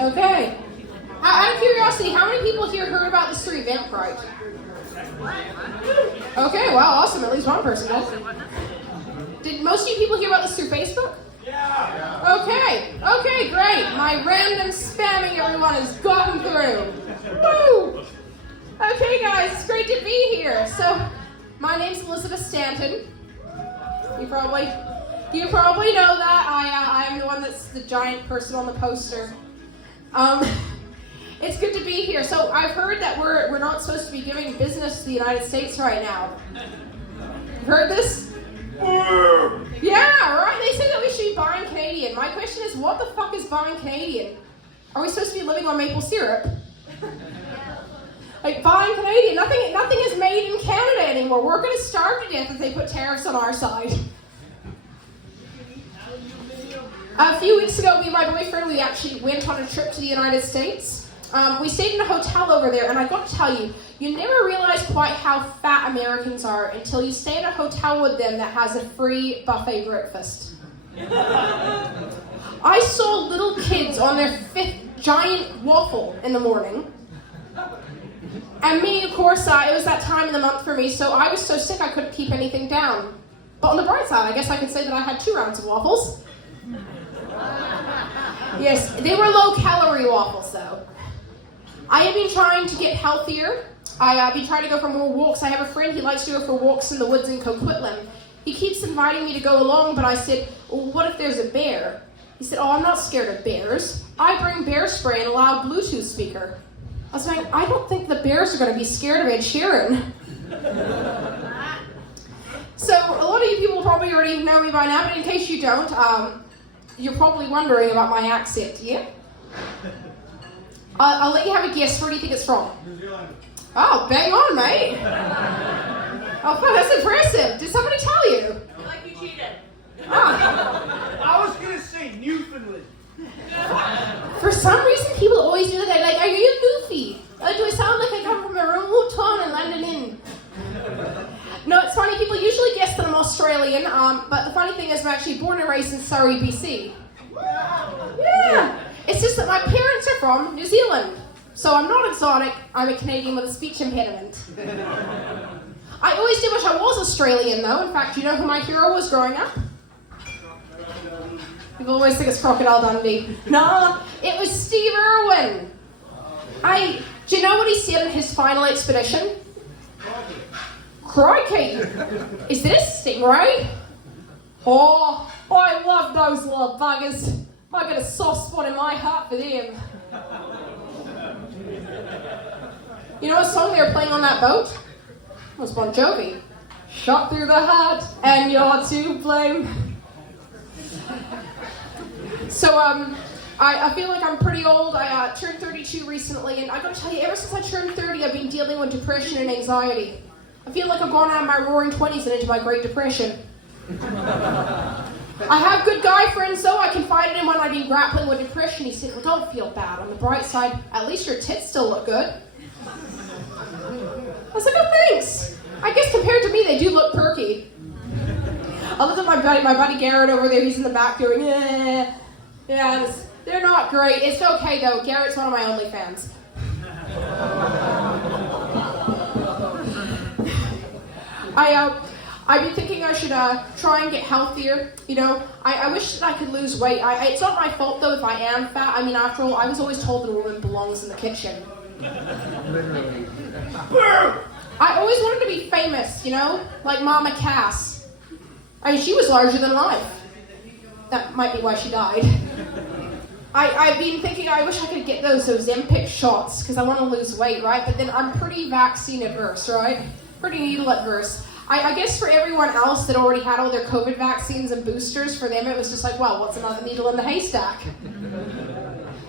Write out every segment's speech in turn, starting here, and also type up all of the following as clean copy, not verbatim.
Okay. Out of curiosity, how many people here heard about this through Eventbrite? Okay, wow, awesome. At least one person did. Did most of you people hear about this through Facebook? Yeah. Okay, great. My random spamming everyone has gotten through. Woo! Okay, guys, it's great to be here. So, my name's Elizabeth Stanton. You probably know that. I'm the one that's the giant person on the poster. It's good to be here. So I've heard that we're not supposed to be giving business to the United States right now. Heard this? Yeah, right. They say that we should be buying Canadian. My question is, what the fuck is buying Canadian? Are we supposed to be living on maple syrup? Like, buying Canadian. Nothing is made in Canada anymore. We're going to starve to death if they put tariffs on our side. A few weeks ago, me and my boyfriend, we actually went on a trip to the United States. We stayed in a hotel over there, and I got to tell you, you never realize quite how fat Americans are until you stay in a hotel with them that has a free buffet breakfast. I saw little kids on their 5th giant waffle in the morning. And me, of course, it was that time of the month for me, so I was so sick I couldn't keep anything down. But on the bright side, I guess I could say that I had 2 rounds of waffles. Yes, they were low-calorie waffles, though. I have been trying to get healthier. I've been trying to go for more walks. I have a friend, he likes to go for walks in the woods in Coquitlam. He keeps inviting me to go along, but I said, well, what if there's a bear? He said, oh, I'm not scared of bears. I bring bear spray and a loud Bluetooth speaker. I was like, I don't think the bears are going to be scared of Ed Sheeran. So, a lot of you people probably already know me by now, but in case you don't, you're probably wondering about my accent, yeah? I'll let you have a guess. Where do you think it's from? New Zealand. Oh, bang on, mate. Oh, fuck, that's impressive. Did somebody tell you? Like you cheated. Oh. I was going to say Newfoundland. For some reason, people always do that. They're like, are you Newfie? Do I sound like I come from a remote town in London? No, it's funny. People usually guess that I'm Australian, but the funny thing is I'm actually born and raised in Surrey, BC. Yeah. It's just that my parents are from New Zealand. So I'm not exotic, I'm a Canadian with a speech impediment. I always did wish I was Australian, though. In fact, you know who my hero was growing up? People always think it's Crocodile Dundee. No, it was Steve Irwin. Do you know what he said in his final expedition? Crikey! Is this stingray? Oh, I love those little buggers. I got a soft spot in my heart for them. You know what song they were playing on that boat? It was Bon Jovi. Shot through the heart, and you're to blame. So, I feel like I'm pretty old. I turned 32 recently, and I gotta tell you, ever since I turned 30, I've been dealing with depression and anxiety. I feel like I've gone out of my roaring 20s and into my Great Depression. I have good guy friends, though. I confided in when I've been grappling with depression. He said, well, don't feel bad. On the bright side, at least your tits still look good. I was like, oh, thanks. I guess compared to me, they do look perky. I look at my buddy Garrett over there. He's in the back doing, yeah, they're not great. It's okay, though. Garrett's one of my only fans. I've been thinking I should try and get healthier. You know, I wish that I could lose weight. It's not my fault, though, if I am fat. I mean, after all, I was always told that a woman belongs in the kitchen. Literally. I always wanted to be famous, you know, like Mama Cass. I mean, she was larger than life. That might be why she died. I've been thinking I wish I could get those Ozempic shots, because I want to lose weight, right? But then I'm pretty vaccine adverse, right? Pretty needle adverse. I guess for everyone else that already had all their COVID vaccines and boosters, for them it was just like, well, what's another needle in the haystack?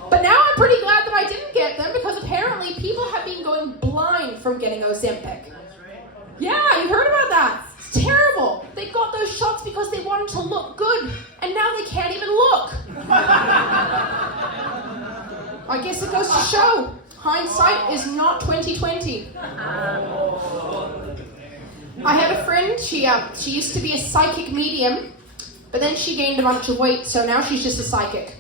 But now I'm pretty glad that I didn't get them, because apparently people have been going blind from getting Ozempic. Yeah, you heard about that. It's terrible. They got those shots because they wanted to look good, and now they can't even look. I guess it goes to show, hindsight is not 20/20. I had a friend, she used to be a psychic medium, but then she gained a bunch of weight, so now she's just a psychic.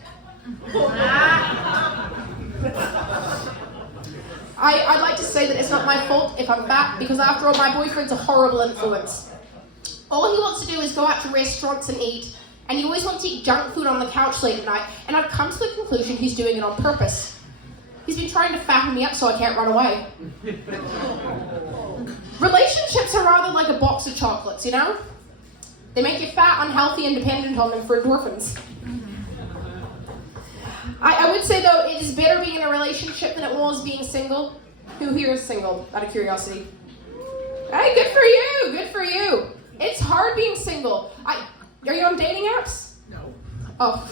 I'd like to say that it's not my fault if I'm fat, because after all, my boyfriend's a horrible influence. All he wants to do is go out to restaurants and eat, and he always wants to eat junk food on the couch late at night, and I've come to the conclusion he's doing it on purpose. He's been trying to fatten me up so I can't run away. Relationships are rather like a box of chocolates, you know? They make you fat, unhealthy, and dependent on them for endorphins. I would say, though, it is better being in a relationship than it was being single. Who here is single, out of curiosity? Hey, good for you, good for you. It's hard being single. Are you on dating apps? No. Oh.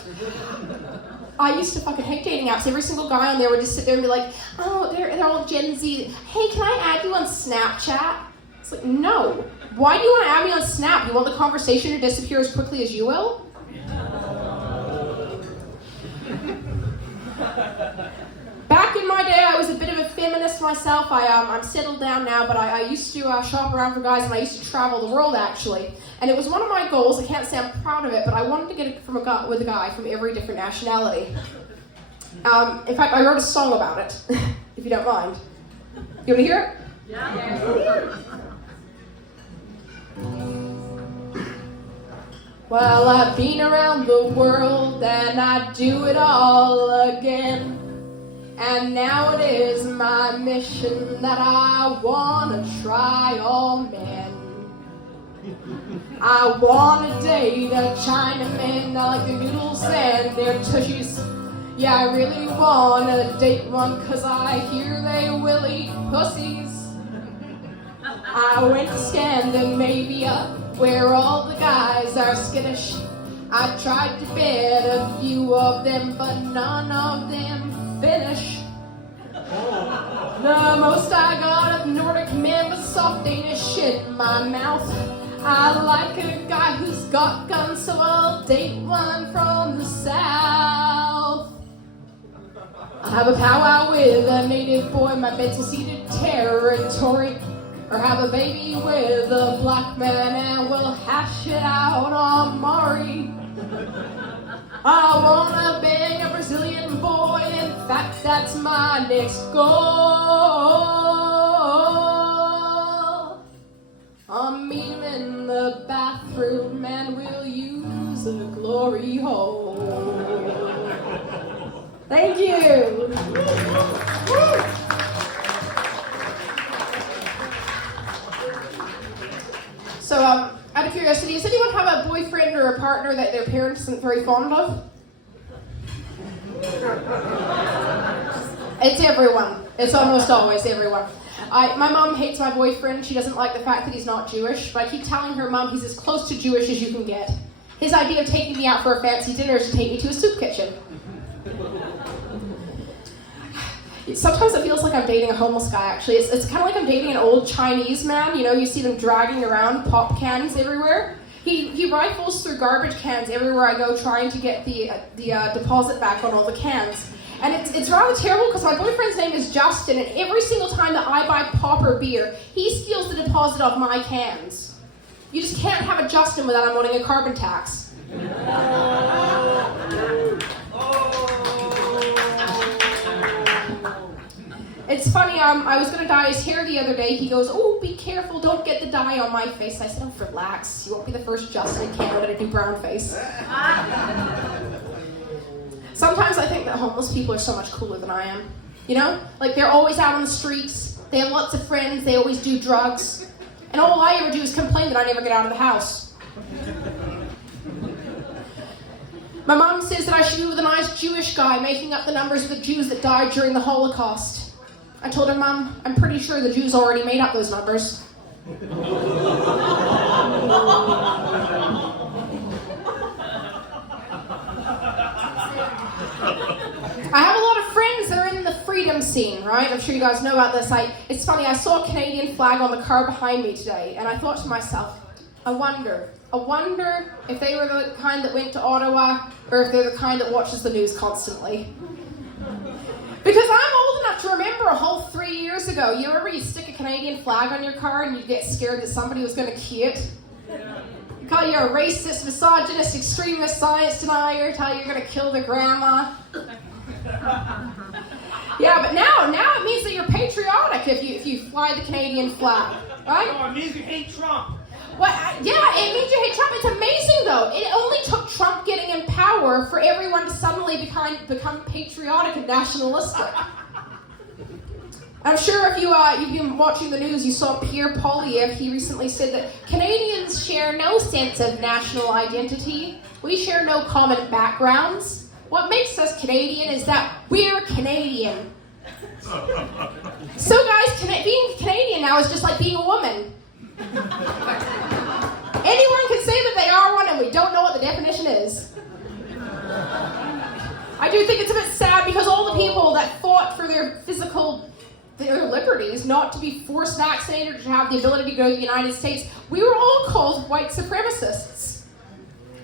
I used to fucking hate dating apps. Every single guy on there would just sit there and be like, oh, they're all Gen Z. Hey, can I add you on Snapchat? It's like, no. Why do you want to add me on Snap? You want the conversation to disappear as quickly as you will? Back in my day, I was a bit of a feminist myself. I'm settled down now, but I used to shop around for guys, and I used to travel the world, actually. And it was one of my goals. I can't say I'm proud of it, but I wanted to get it with a guy from every different nationality. In fact, I wrote a song about it, if you don't mind. You want to hear it? Yeah. Well, I've been around the world, and I'd do it all again. And now it is my mission that I want to try all men. I want to date a Chinaman. I like the noodles and their tushies. Yeah, I really want to date one, 'cause I hear they will eat pussies. I went to Scandinavia, where all the guys are skittish. I tried to bed a few of them, but none of them finish. The most I got of Nordic men was soft Danish shit in my mouth. I like a guy who's got guns, so I'll date one from the south. I'll have a powwow with a native boy, my pencil-seated territory. Or have a baby with a black man, and we'll hash it out on Maury. I wanna bang a Brazilian boy, in fact that's my next goal. I'll meet him in the bathroom and we'll use a glory hole. Thank you. So, out of curiosity, does anyone have a boyfriend or a partner that their parents aren't very fond of? It's everyone. It's almost always everyone. My mom hates my boyfriend. She doesn't like the fact that he's not Jewish, but I keep telling her, Mom, he's as close to Jewish as you can get. His idea of taking me out for a fancy dinner is to take me to a soup kitchen. Sometimes it feels like I'm dating a homeless guy, actually. It's kind of like I'm dating an old Chinese man. You know, you see them dragging around pop cans everywhere. He rifles through garbage cans everywhere I go, trying to get the deposit back on all the cans. And it's rather terrible, because my boyfriend's name is Justin, and every single time that I buy pop or beer, he steals the deposit off my cans. You just can't have a Justin without him owning a carbon tax. It's funny, I was going to dye his hair the other day. He goes, oh, be careful, don't get the dye on my face. I said, oh, relax. You won't be the first Justin in Canada to do brown face. Sometimes I think that homeless people are so much cooler than I am. You know? Like, they're always out on the streets. They have lots of friends. They always do drugs. And all I ever do is complain that I never get out of the house. My mom says that I should be with a nice Jewish guy, making up the numbers of the Jews that died during the Holocaust. I told her, Mom, I'm pretty sure the Jews already made up those numbers. I have a lot of friends that are in the freedom scene, right? I'm sure you guys know about this. It's funny, I saw a Canadian flag on the car behind me today, and I thought to myself, I wonder if they were the kind that went to Ottawa, or if they're the kind that watches the news constantly. Because I'm old enough to remember a whole 3 years ago. You remember you stick a Canadian flag on your car and you get scared that somebody was going to key it? Call you a racist, misogynist, extremist, science denier, tell you you're going to kill the grandma. Yeah, but now it means that you're patriotic if you fly the Canadian flag, right? Oh, it means you hate Trump. Well, yeah, it means you hate Trump. It's amazing, though. It only took Trump getting in power for everyone to suddenly become patriotic and nationalistic. I'm sure if you've been watching the news, you saw Pierre Poilievre. He recently said that Canadians share no sense of national identity. We share no common backgrounds. What makes us Canadian is that we're Canadian. So guys, being Canadian now is just like being a woman. Anyone can say that they are one and we don't know what the definition is. I do think it's a bit sad because all the people that fought for their liberties, not to be forced vaccinated or to have the ability to go to the United States, we were all called white supremacists.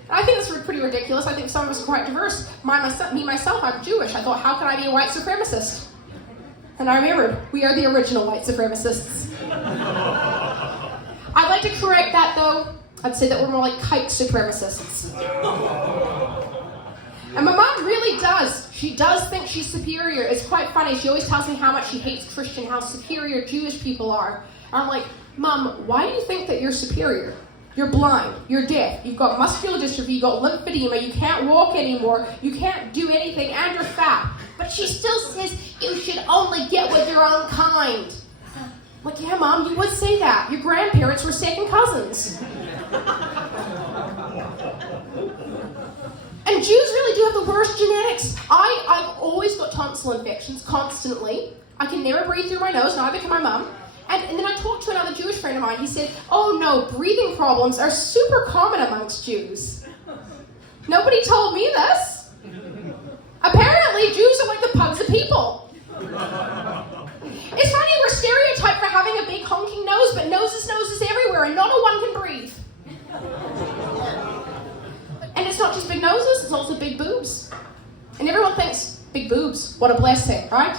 And I think this is pretty ridiculous. I think some of us are quite diverse. Me, myself, I'm Jewish. I thought, how can I be a white supremacist? And I remembered, we are the original white supremacists. I'd like to correct that, though. I'd say that we're more like kike supremacists. And my mom really does. She does think she's superior. It's quite funny. She always tells me how much she hates Christian, how superior Jewish people are. And I'm like, Mom, why do you think that you're superior? You're blind. You're deaf. You've got muscular dystrophy. You've got lymphedema. You can't walk anymore. You can't do anything. And you're fat. But she still says you should only get with your own kind. I'm like, yeah, Mom, you would say that. Your grandparents were second cousins. And Jews really do have the worst genetics. I've always got tonsil infections, constantly. I can never breathe through my nose, neither can my mum. And then I talked to another Jewish friend of mine. He said, oh no, breathing problems are super common amongst Jews. Nobody told me this. Apparently, Jews are like the pugs of people. It's funny, we're stereotyped for having a big honking nose, but noses everywhere, and not a one can breathe. And it's not just big noses, it's also big boobs. And everyone thinks, big boobs, what a blessing, right?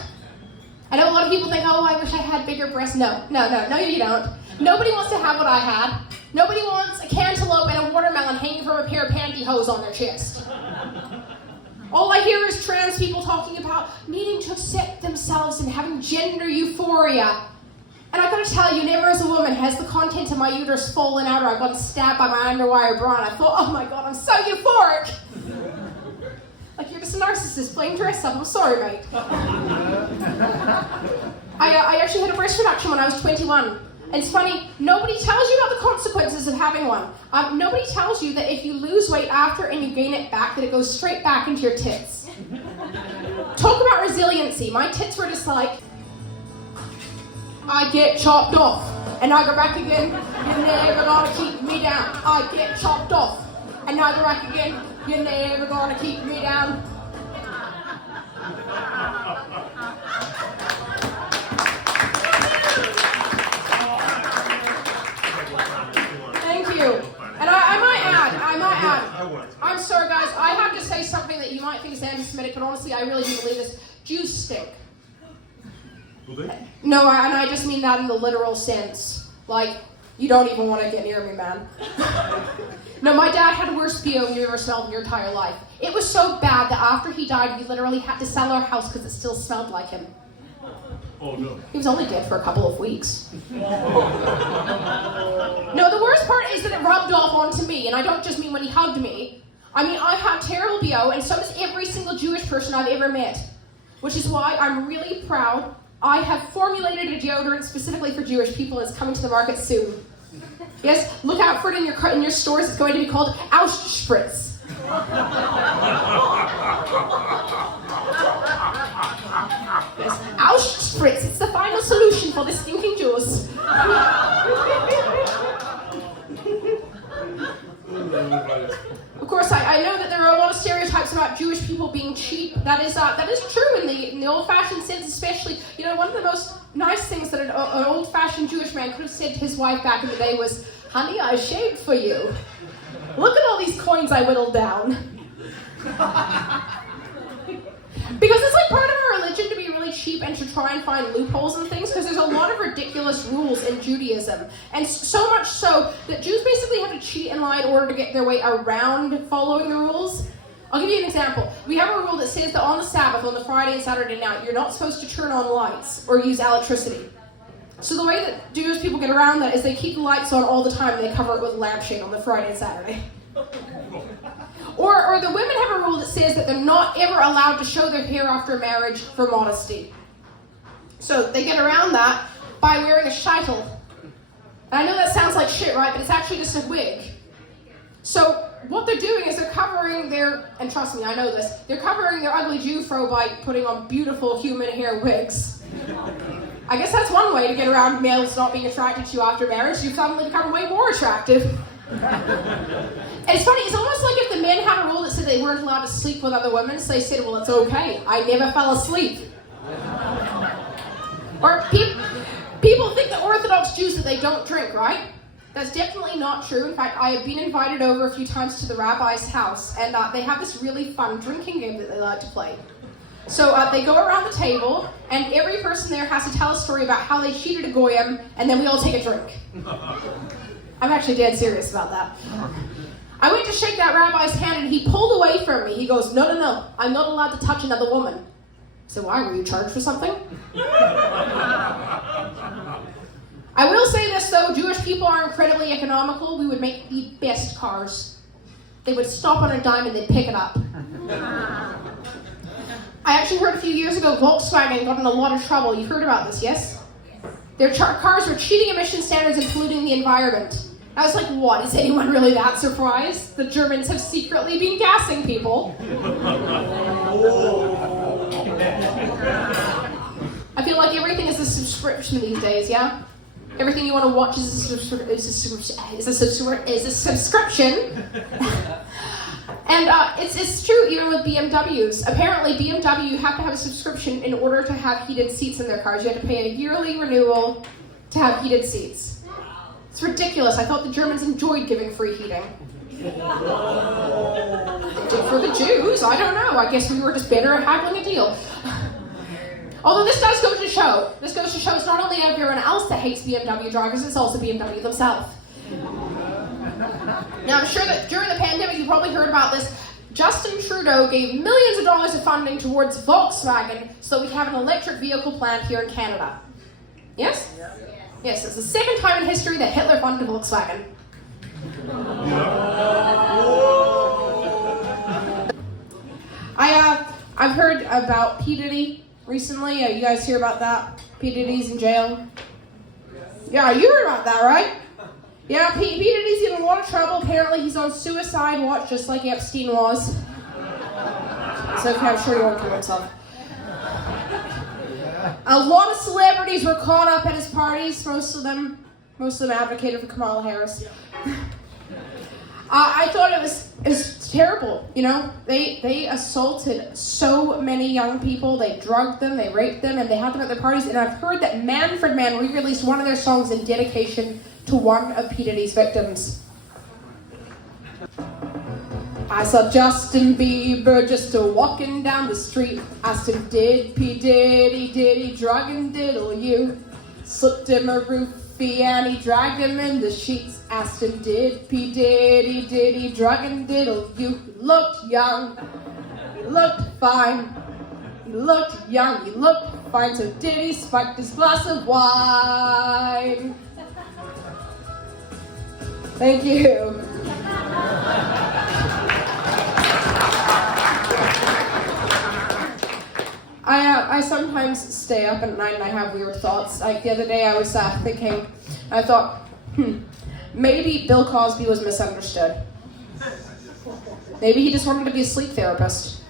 I know a lot of people think, oh, I wish I had bigger breasts. No, you don't. Nobody wants to have what I had. Nobody wants a cantaloupe and a watermelon hanging from a pair of pantyhose on their chest. All I hear is trans people talking about needing to accept themselves and having gender euphoria. And I've got to tell you, never as a woman has the content of my uterus fallen out or I've gotten stabbed by my underwire bra and I thought, oh my God, I'm so euphoric. Like, you're just a narcissist playing dress up. I'm sorry, mate. I actually had a breast reduction when I was 21. And it's funny, nobody tells you about the consequences of having one. Nobody tells you that if you lose weight after and you gain it back, that it goes straight back into your tits. Talk about resiliency. My tits were just like, I get chopped off, and I go back again, you're never gonna keep me down. I get chopped off, and I go back again, you're never gonna keep me down. Thank you. And I might add, I'm sorry guys, I have to say something that you might think is anti-Semitic, but honestly I really do believe this. Jews stink. No, and I just mean that in the literal sense. Like, you don't even want to get near me, man. No, my dad had the worst PO you ever smelled in your entire life. It was so bad that after he died, we literally had to sell our house because it still smelled like him. Oh, no. He was only dead for a couple of weeks. No, the worst part is that it rubbed off onto me, and I don't just mean when he hugged me. I mean, I have terrible BO, and so does every single Jewish person I've ever met. Which is why I'm really proud I have formulated a deodorant specifically for Jewish people. It's coming to the market soon. Yes, look out for it in your stores. It's going to be called Auschspritz. Yes, Auschspritz. It's the final solution for the stinking Jews. Of course, I know that there are a lot of stereotypes about Jewish people being cheap. That is true in the old-fashioned sense, especially. You know, one of the most nice things that an old-fashioned Jewish man could have said to his wife back in the day was, "Honey, I shaved for you. Look at all these coins I whittled down." Because it's like part of our religion to be really cheap and to try and find loopholes and things, because there's a lot of ridiculous rules in Judaism. And so much so that Jews basically have to cheat and lie in order to get their way around following the rules. I'll give you an example. We have a rule that says that on the Sabbath, on the Friday and Saturday night, you're not supposed to turn on lights or use electricity. So the way that Jewish people get around that is they keep the lights on all the time and they cover it with a lampshade on the Friday and Saturday. Or the women have a rule that says that they're not ever allowed to show their hair after marriage for modesty. So they get around that by wearing a sheitel. And I know that sounds like shit, right? But it's actually just a wig. So what they're doing is they're covering their, and trust me, I know this, they're covering their ugly Jew fro by putting on beautiful human hair wigs. I guess that's one way to get around males not being attracted to you after marriage. You suddenly become way more attractive. And it's funny, it's almost like if the men had a rule that said they weren't allowed to sleep with other women, so they said, well, it's okay. I never fell asleep. Or people think that Orthodox Jews that they don't drink, right? That's definitely not true. In fact, I have been invited over a few times to the rabbi's house, and they have this really fun drinking game that they like to play. So they go around the table, and every person there has to tell a story about how they cheated a goyim, and then we all take a drink. I'm actually dead serious about that. I went to shake that rabbi's hand, and he pulled away from me. He goes, no, I'm not allowed to touch another woman. So why, were you charged for something? I will say this though, Jewish people are incredibly economical. We would make the best cars. They would stop on a dime and they'd pick it up. I actually heard a few years ago Volkswagen got in a lot of trouble. You've heard about this, yes? Their cars were cheating emission standards and polluting the environment. I was like, what? Is anyone really that surprised? The Germans have secretly been gassing people. I feel like everything is a subscription these days, yeah? Everything you want to watch is a subscription. And it's true even with BMWs. Apparently BMW, you have to have a subscription in order to have heated seats in their cars. You have to pay a yearly renewal to have heated seats. It's ridiculous. I thought the Germans enjoyed giving free heating. For the Jews, I don't know. I guess we were just better at haggling a deal. Although this does go to show. This goes to show it's not only everyone else that hates BMW drivers, it's also BMW themselves. Now, I'm sure that during the pandemic, you probably heard about this. Justin Trudeau gave millions of dollars of funding towards Volkswagen so we have an electric vehicle plant here in Canada. Yes? Yes, it's the second time in history that Hitler funded Volkswagen. I've heard about P. Diddy recently. You guys hear about that? P. Diddy's in jail. Yeah, you heard about that, right? Yeah, P. Diddy's in a lot of trouble. Apparently he's on suicide watch just like Epstein was. So I'm sure he won't kill himself. A lot of celebrities were caught up at his parties. Most of them advocated for Kamala Harris. I thought it was terrible. You know, they assaulted so many young people. They drugged them, they raped them, and they had them at their parties. And I've heard that Manfred Mann re-released one of their songs in dedication to one of P. Diddy's victims. I saw Justin Bieber just walking down the street. Asked him, did P. Diddy drug and diddle you? Slipped him a roofie and he dragged him in the sheets. Asked him, did P. Diddy drug and diddle you? You looked young, you looked fine, you looked young, you looked fine. So Diddy spiked his glass of wine. Thank you. I sometimes stay up at night and I have weird thoughts. Like the other day I was thinking, I thought, maybe Bill Cosby was misunderstood. Maybe he just wanted to be a sleep therapist.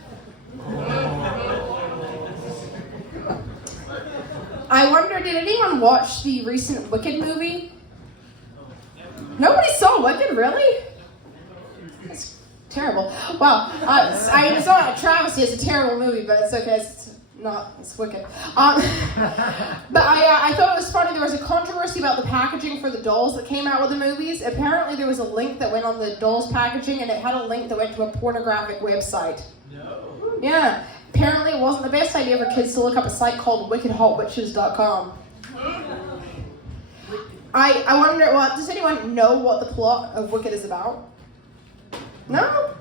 I wonder, did anyone watch the recent Wicked movie? Nobody saw Wicked, really? That's terrible. Wow. It's not a travesty, it's a terrible movie, but it's okay. It's Wicked. But I thought it was funny. There was a controversy about the packaging for the dolls that came out with the movies. Apparently there was a link that went on the dolls packaging, and it had a link that went to a pornographic website. No. Yeah. Apparently it wasn't the best idea for kids to look up a site called wickedhotwitches.com. I wonder, does anyone know what the plot of Wicked is about? No?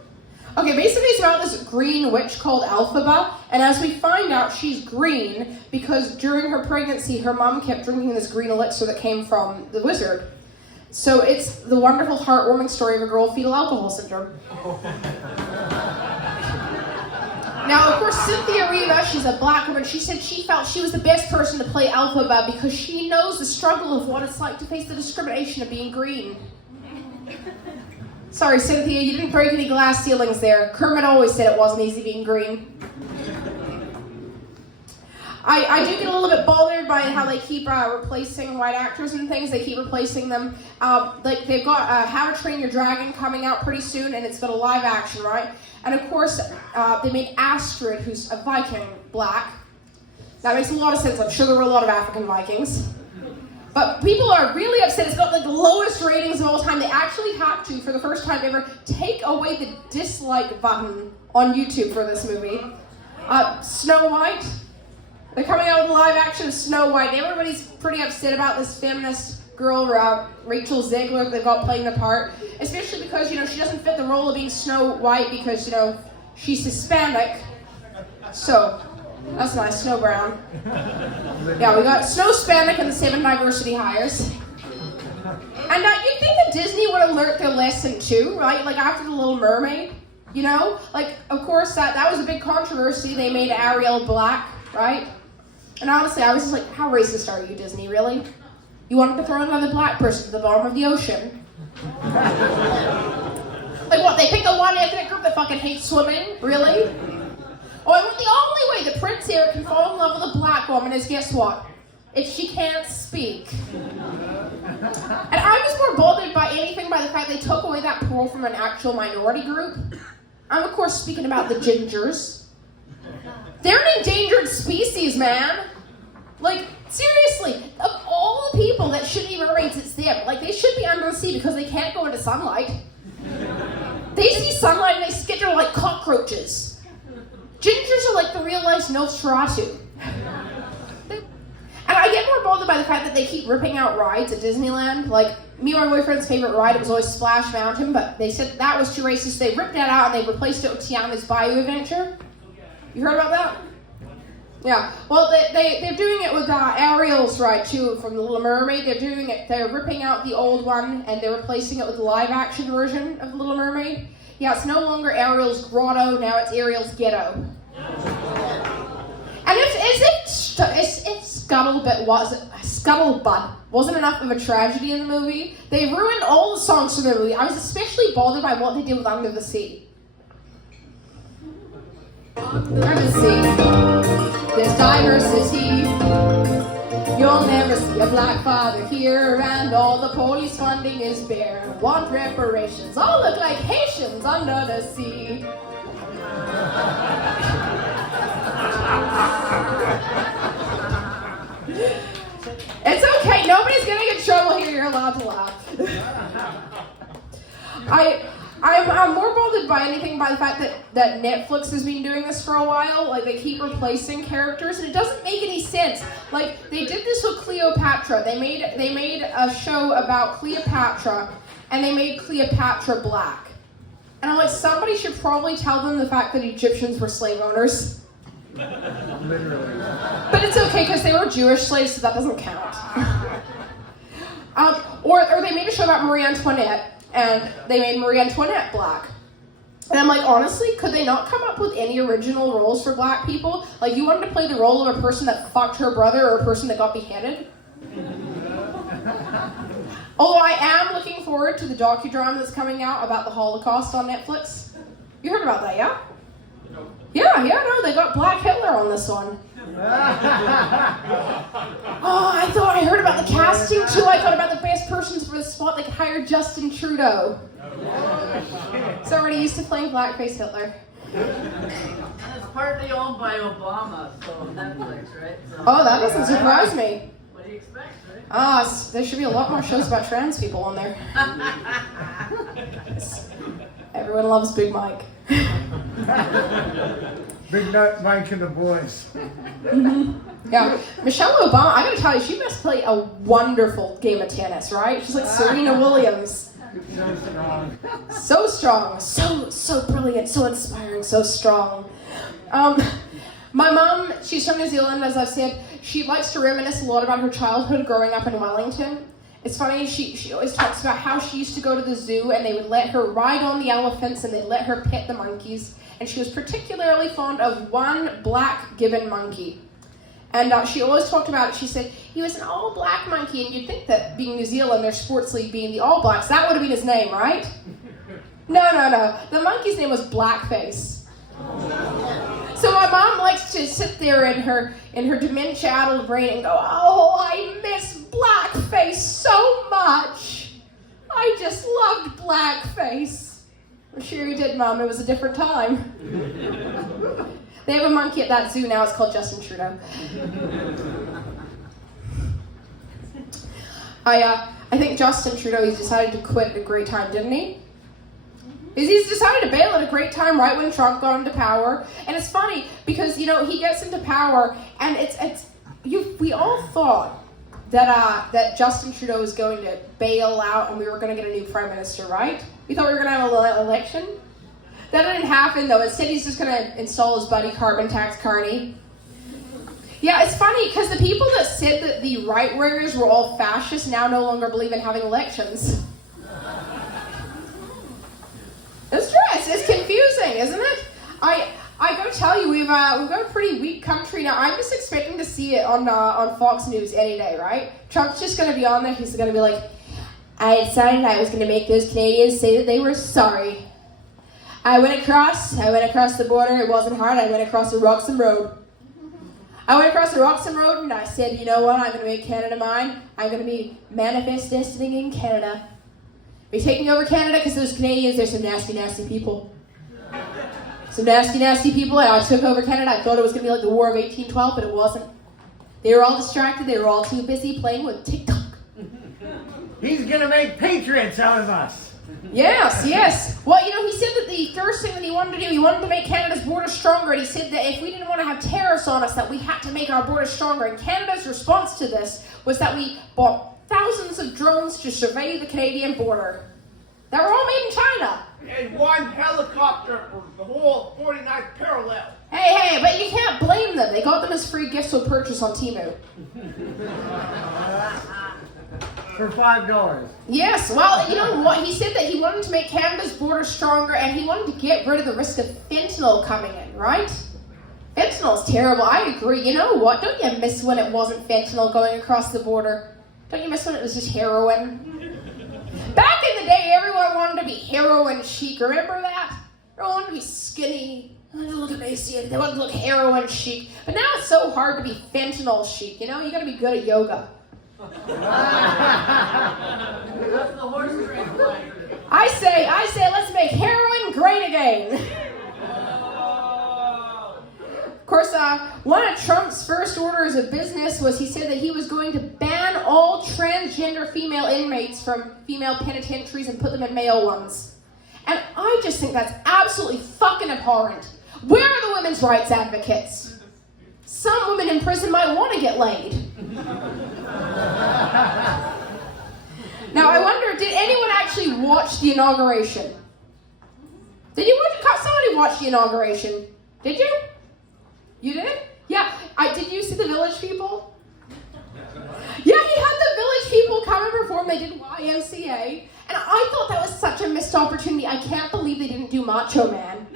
Okay, basically it's about this green witch called Elphaba, and as we find out, she's green because during her pregnancy, her mom kept drinking this green elixir that came from the wizard. So it's the wonderful, heartwarming story of a girl with fetal alcohol syndrome. Now, of course, Cynthia Riva, she's a black woman, she said she felt she was the best person to play Elphaba because she knows the struggle of what it's like to face the discrimination of being green. Sorry, Cynthia, you didn't break any glass ceilings there. Kermit always said it wasn't easy being green. I do get a little bit bothered by how they keep replacing white actors and things. They keep replacing them. Like, they've got How to Train Your Dragon coming out pretty soon, and it's got a live action, right? And of course, they made Astrid, who's a Viking, black. That makes a lot of sense. I'm sure there were a lot of African Vikings. But people are really upset. It's got like the lowest ratings of all time. They actually had to, for the first time ever, take away the dislike button on YouTube for this movie. Snow White. They're coming out with a live action of Snow White. Everybody's pretty upset about this feminist girl, Rachel Zegler, they've got playing the part. Especially because, she doesn't fit the role of being Snow White because, she's Hispanic. So, that's nice, Snow Brown. Yeah, we got Snow Hispanic and the 7 diversity hires. And you'd think that Disney would have learned their lesson too, right? Like after The Little Mermaid, Like, of course, that was a big controversy. They made Ariel black, right? And honestly, I was just like, how racist are you, Disney, really? You wanted to throw another black person to the bottom of the ocean? Like what, they picked the one ethnic group that fucking hates swimming? Really? Oh, and the only way that Prince Eric can fall in love with a black woman is, guess what? If she can't speak. And I was more bothered by anything by the fact they took away that parole from an actual minority group. I'm, of course, speaking about the gingers. They're an endangered species, man. Like, seriously, of all the people that should be mermaids, it's them. Like, they should be under the sea because they can't go into sunlight. They see sunlight and they skitter like cockroaches. Gingers are like the real-life Nosferatu. And I get more bothered by the fact that they keep ripping out rides at Disneyland. Like, me and my boyfriend's favorite ride, it was always Splash Mountain, but they said that was too racist. They ripped that out and they replaced it with Tiana's Bayou Adventure. You heard about that? Yeah. Well, they're doing it with Ariel's ride, too, from The Little Mermaid. They're ripping out the old one and they're replacing it with the live-action version of The Little Mermaid. Yeah, it's no longer Ariel's grotto, now it's Ariel's ghetto. And if Scuttlebutt wasn't enough of a tragedy in the movie, they ruined all the songs from the movie. I was especially bothered by what they did with Under the Sea. Under the sea, there's diversity. You'll never see a black father here, and all the police funding is bare. Want reparations, all look like Haitians under the sea. It's okay, nobody's getting in trouble here, you're allowed to laugh. I'm more bothered by anything by the fact that Netflix has been doing this for a while. Like, they keep replacing characters, and it doesn't make any sense. Like, they did this with Cleopatra. They made a show about Cleopatra, and they made Cleopatra black. And I'm like, somebody should probably tell them the fact that Egyptians were slave owners. Literally. But it's okay, because they were Jewish slaves, so that doesn't count. Or they made a show about Marie Antoinette, and they made Marie Antoinette black. And I'm like, honestly, could they not come up with any original roles for black people? Like, you wanted to play the role of a person that fucked her brother or a person that got beheaded? Although I am looking forward to the docudrama that's coming out about the Holocaust on Netflix. You heard about that, yeah? Yeah, no, they got Black Hitler on this one. Oh, I heard about the casting too. I thought about the best persons for the spot. They could hire Justin Trudeau. He's already used to playing blackface Hitler. And it's partly owned by Obama, so Netflix, right? So, Oh, that doesn't surprise me. What do you expect, right? There should be a lot more shows about trans people on there. Everyone loves Big Mike. Big Nut Mike and the boys. Mm-hmm. Yeah, Michelle Obama, I gotta tell you, she must play a wonderful game of tennis, right? She's like Serena Williams. So strong. So strong, so brilliant, so inspiring, so strong. My mom, she's from New Zealand, as I've said. She likes to reminisce a lot about her childhood growing up in Wellington. It's funny, she always talks about how she used to go to the zoo and they would let her ride on the elephants and they'd let her pet the monkeys. And she was particularly fond of one black gibbon monkey. And she always talked about it. She said, he was an all-black monkey, and you'd think that being New Zealand, their sports league being the All Blacks, that would have been his name, right? No. The monkey's name was Blackface. So my mom likes to sit there in her dementia-addled brain and go, oh, I miss Blackface so much. I just loved Blackface. I'm sure you did, Mom. It was a different time. They have a monkey at that zoo now. It's called Justin Trudeau. I think Justin Trudeau, he's decided to quit at a great time, didn't he? He's decided to bail at a great time right when Trump got into power. And it's funny because, you know, he gets into power and we all thought that Justin Trudeau was going to bail out and we were going to get a new prime minister, right? We thought we were going to have an election. That didn't happen, though. Instead, he's just going to install his buddy carbon tax Carney. Yeah, it's funny because the people that said that the right-wingers were all fascists now no longer believe in having elections. It's true. It's confusing, isn't it? I gotta tell you, we've got a pretty weak country now. I'm just expecting to see it on Fox News any day, right? Trump's just gonna be on there. He's gonna be like, I decided I was gonna make those Canadians say that they were sorry. I went across the border. It wasn't hard. I went across the Roxham Road. And I said, you know what? I'm gonna make Canada mine. I'm gonna be manifest destiny in Canada. We're taking over Canada because those Canadians, they're some nasty, nasty people. Some nasty, nasty people, and I took over Canada. I thought it was going to be like the War of 1812, but it wasn't. They were all distracted. They were all too busy playing with TikTok. He's going to make patriots out of us. Yes. Well, you know, he said that the first thing that he wanted to do, he wanted to make Canada's border stronger, and he said that if we didn't want to have tariffs on us, that we had to make our border stronger. And Canada's response to this was that we bought thousands of drones to survey the Canadian border. That were all made in China. And one helicopter for the whole 49th parallel. Hey, but you can't blame them. They got them as free gifts with purchase on Temu. For $5. Yes, well, you know what? He said that he wanted to make Canada's border stronger and he wanted to get rid of the risk of fentanyl coming in, right? Fentanyl's terrible. I agree. You know what? Don't you miss when it wasn't fentanyl going across the border? Don't you miss when it was just heroin? Back in the day, everyone wanted to be heroin chic. Remember that? Everyone wanted to be skinny. They wanted to look emaciated. They wanted to look heroin chic. But now it's so hard to be fentanyl chic. You know, you got to be good at yoga. That's the horse transplanter. I say, let's make heroin great again. Of course, one of Trump's first orders of business was he said that he was going to ban all transgender female inmates from female penitentiaries and put them in male ones. And I just think that's absolutely fucking abhorrent. Where are the women's rights advocates? Some women in prison might want to get laid. Now, I wonder, did anyone actually watch the inauguration? Did you watch? Somebody watched the inauguration. Did you? You did? Yeah. Did you see the Village People? Yeah, he had the Village People come and perform. They did YMCA. And I thought that was such a missed opportunity. I can't believe they didn't do Macho Man.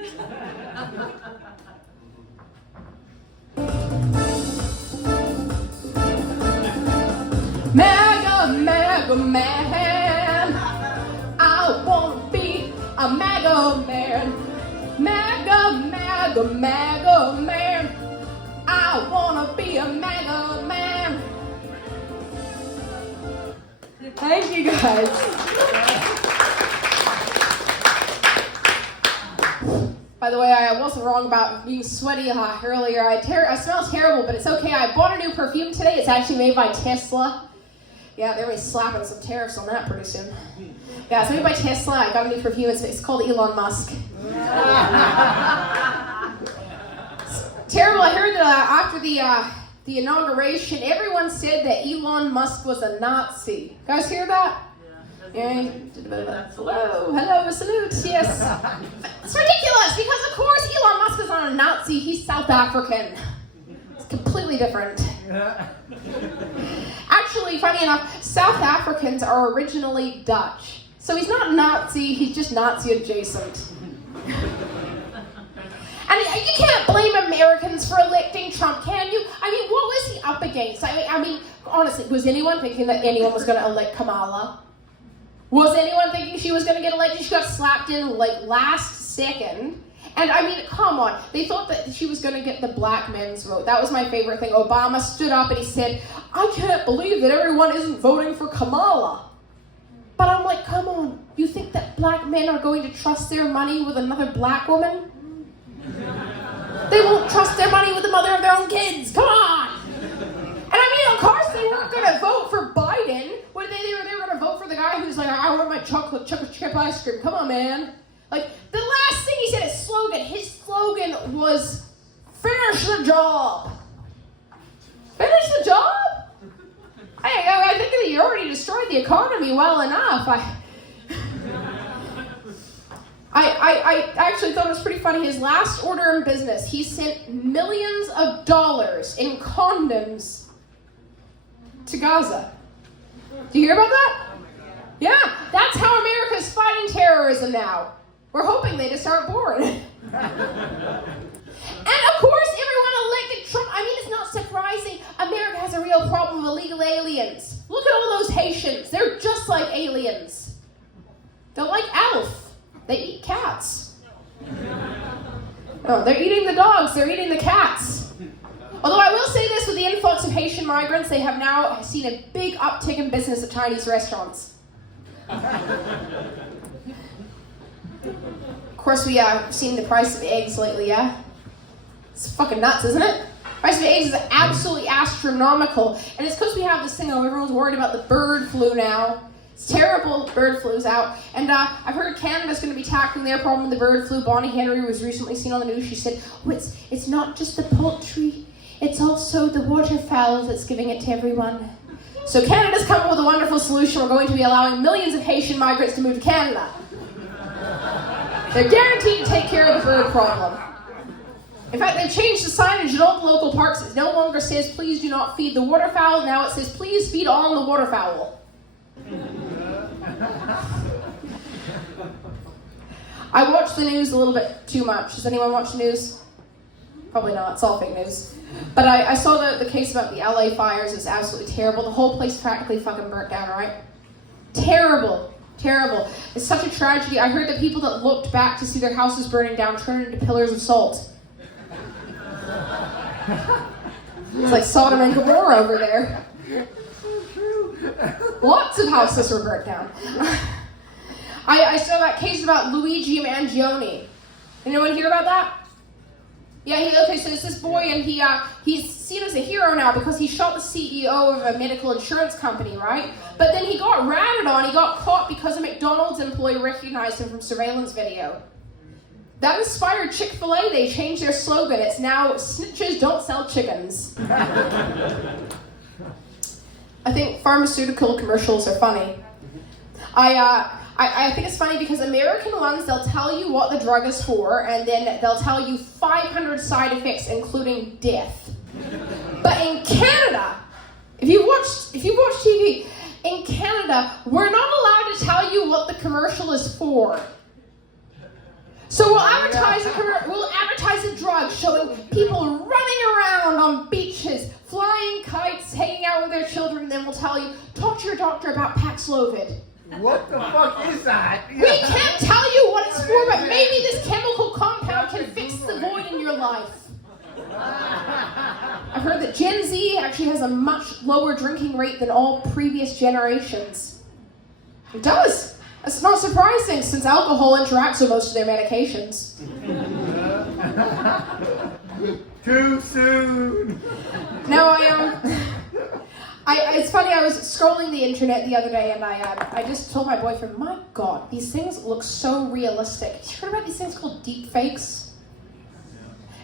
MAGA man. I want to be a MAGA man. MAGA man. I want to be a MAGA man. Thank you, guys. By the way, I wasn't wrong about being sweaty earlier. I smell terrible, but it's okay. I bought a new perfume today. It's actually made by Tesla. Yeah, they're really slapping some tariffs on that pretty soon. Yeah, it's made by Tesla. I got a new perfume. It's called Elon Musk. Terrible. I heard that after the inauguration, everyone said that Elon Musk was a Nazi. You guys hear that? Yeah, Yeah, he did a bit of a hello, a salute, yes. It's ridiculous because, of course, Elon Musk is not a Nazi, he's South African. It's completely different. Actually, funny enough, South Africans are originally Dutch. So he's not Nazi, he's just Nazi adjacent. And you can't blame Americans for electing Trump, can you? I mean, what was he up against? I mean, honestly, was anyone thinking that anyone was going to elect Kamala? Was anyone thinking she was going to get elected? She got slapped in, like, last second. And, I mean, come on. They thought that she was going to get the black men's vote. That was my favorite thing. Obama stood up and he said, I can't believe that everyone isn't voting for Kamala. But I'm like, come on. You think that black men are going to trust their money with another black woman? They won't trust their money with the mother of their own kids. Come on! And I mean, of course, they weren't going to vote for Biden. What did they were going to vote for the guy who's like, I want my chocolate chip ice cream. Come on, man. Like, the last thing he said, his slogan was, finish the job. Finish the job? I think that he already destroyed the economy well enough. I actually thought it was pretty funny. His last order in business, he sent millions of dollars in condoms to Gaza. Do you hear about that? Yeah, that's how America's fighting terrorism now. We're hoping they just aren't born. And of course, everyone elected Trump. I mean, it's not surprising. America has a real problem with illegal aliens. Look at all those Haitians. They're just like aliens. They're like Alf. They eat cats. Oh, they're eating the dogs. They're eating the cats. Although I will say this, with the influx of Haitian migrants, they have now seen a big uptick in business at Chinese restaurants. Of course, we have seen the price of eggs lately, yeah? It's fucking nuts, isn't it? The price of eggs is absolutely astronomical. And it's because we have this thing, everyone's worried about the bird flu now. It's terrible, bird flu's out. And I've heard Canada's going to be tackling their problem with the bird flu. Bonnie Henry was recently seen on the news. She said, it's not just the poultry, it's also the waterfowl that's giving it to everyone. So Canada's come up with a wonderful solution. We're going to be allowing millions of Haitian migrants to move to Canada. They're guaranteed to take care of the bird problem. In fact, they've changed the signage at all the local parks. It no longer says, please do not feed the waterfowl. Now it says, please feed on the waterfowl. I watch the news a little bit too much. Does anyone watch the news? Probably not. It's all fake news. But I saw the case about the LA fires. It's absolutely terrible. The whole place practically fucking burnt down, right? Terrible. Terrible. It's such a tragedy. I heard that people that looked back to see their houses burning down turned into pillars of salt. It's like Sodom and Gomorrah over there. Lots of houses were burnt down. I saw that case about Luigi Mangione. Anyone hear about that? Yeah, so it's this boy, and he's seen as a hero now because he shot the CEO of a medical insurance company, right? But then he got ratted on, he got caught because a McDonald's employee recognized him from surveillance video. That inspired Chick-fil-A. They changed their slogan. It's now, snitches don't sell chickens. I think pharmaceutical commercials are funny. I think it's funny because American ones, they'll tell you what the drug is for, and then they'll tell you 500 side effects, including death. But in Canada, if you watch TV, in Canada, we're not allowed to tell you what the commercial is for. So we'll advertise a drug showing people running around on beaches, flying kites, hanging out with their children, and then we'll tell you, talk to your doctor about Paxlovid. What the fuck is that? We can't tell you what it's for, but maybe this chemical compound can fix the void in your life. I've heard that Gen Z actually has a much lower drinking rate than all previous generations. It does. That's not surprising, since alcohol interacts with most of their medications. Too soon. No, it's funny, I was scrolling the internet the other day, and I just told my boyfriend, my God, these things look so realistic. Have you heard about these things called deep fakes?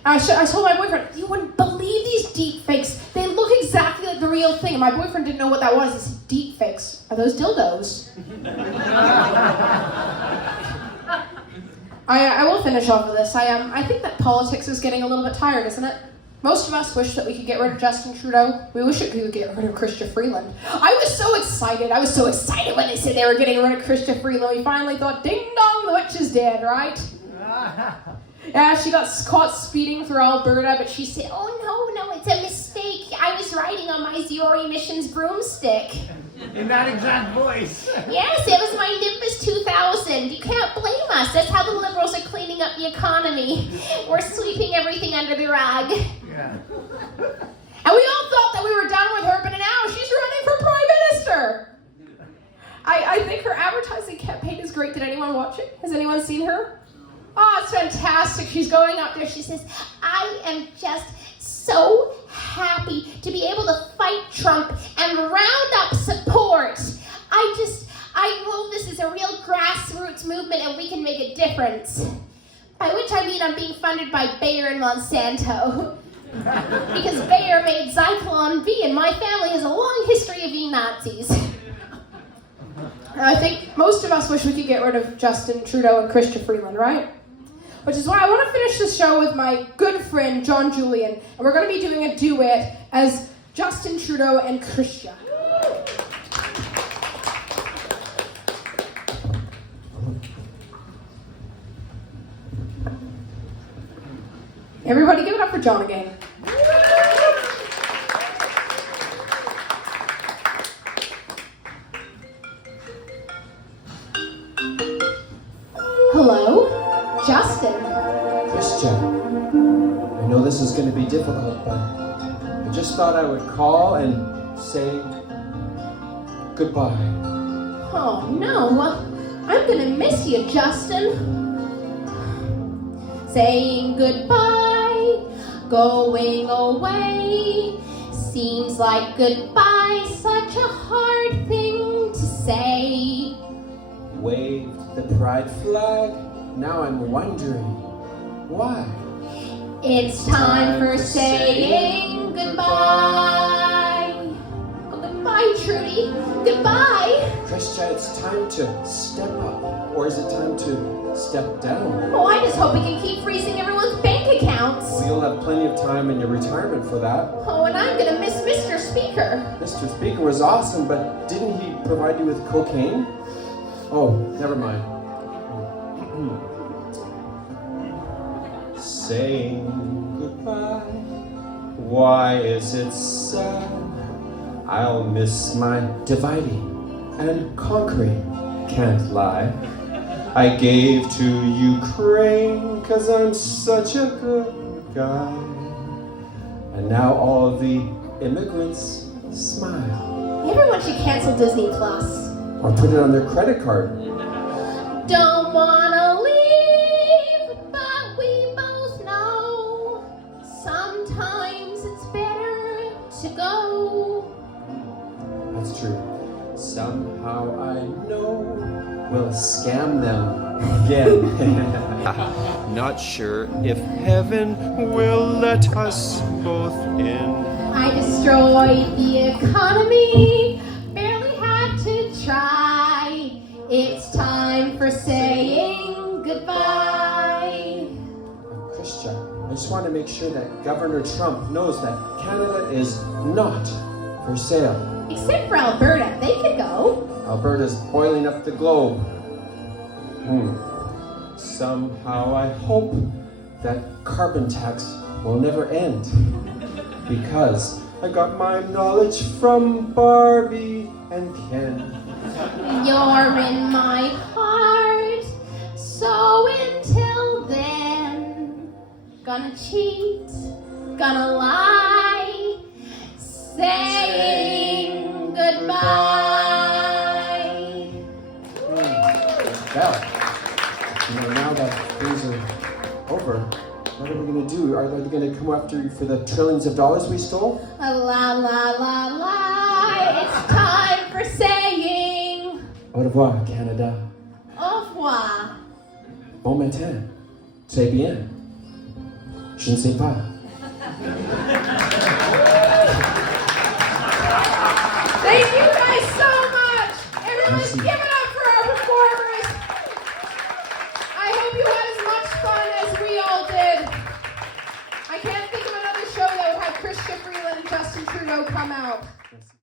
I told my boyfriend, you wouldn't believe these deep fakes. They look look exactly like the real thing. And my boyfriend didn't know what that was. He said, deep fakes. Are those dildos? I will finish off with this. I think that politics is getting a little bit tired, isn't it? Most of us wish that we could get rid of Justin Trudeau. We wish that we could get rid of Chrystia Freeland. I was so excited. I was so excited when they said they were getting rid of Chrystia Freeland. We finally thought, ding dong, the witch is dead, right? Yeah, she got caught speeding through Alberta, but she said, oh no, it's a mistake. I was riding on my zero emissions broomstick. In that exact voice. Yes, it was my Nimbus 2000. You can't blame us. That's how the Liberals are cleaning up the economy. We're sweeping everything under the rug. Yeah. And we all thought that we were done with her, but now she's running for Prime Minister. I think her advertising campaign is great. Did anyone watch it? Has anyone seen her? Oh, it's fantastic. She's going up there. She says, I am just so happy to be able to fight Trump and round up support. I hope this is a real grassroots movement and we can make a difference. By which I mean I'm being funded by Bayer and Monsanto. Because Bayer made Zyklon B and my family has a long history of being Nazis. And I think most of us wish we could get rid of Justin Trudeau and Chrystia Freeland, right? Which is why I want to finish the show with my good friend, John Julian. And we're going to be doing a duet as Justin Trudeau and Chrystia. Everybody give it up for John again. Hello? Justin. Chrystia, I know this is going to be difficult, but I just thought I would call and say goodbye. Oh, no. Well, I'm going to miss you, Justin. Saying goodbye, going away. Seems like goodbye's such a hard thing to say. Waved the pride flag. Now I'm wondering, why? It's time for saying goodbye. Oh, goodbye, Trudy. Goodbye. Chrystia, it's time to step up. Or is it time to step down? Oh, I just hope we can keep freezing everyone's bank accounts. Well, you'll have plenty of time in your retirement for that. Oh, and I'm going to miss Mr. Speaker. Mr. Speaker was awesome, but didn't he provide you with cocaine? Oh, never mind. Saying goodbye, why is it sad? I'll miss my dividing and conquering, can't lie. I gave to Ukraine 'cause I'm such a good guy. And now all the immigrants smile. Everyone should cancel Disney Plus. Or put it on their credit card. Don't wanna leave, but we both know sometimes it's better to go. That's true. Somehow I know we'll scam them again. Not sure if heaven will let us both in. I destroyed the economy, barely had to try. It's time for saying goodbye. Chrystia, I just want to make sure that Governor Trump knows that Canada is not for sale. Except for Alberta, they could go. Alberta's boiling up the globe. Somehow I hope that carbon tax will never end. Because I got my knowledge from Barbie and Ken. You're in my heart, so until then, gonna cheat, gonna lie, saying goodbye. Well, now that things are over, what are we going to do? Are they going to come after you for the trillions of dollars we stole? La la la la, it's time for saying Au revoir, Canada. au revoir. Bon matin. Très bien. Je ne sais pas. come out.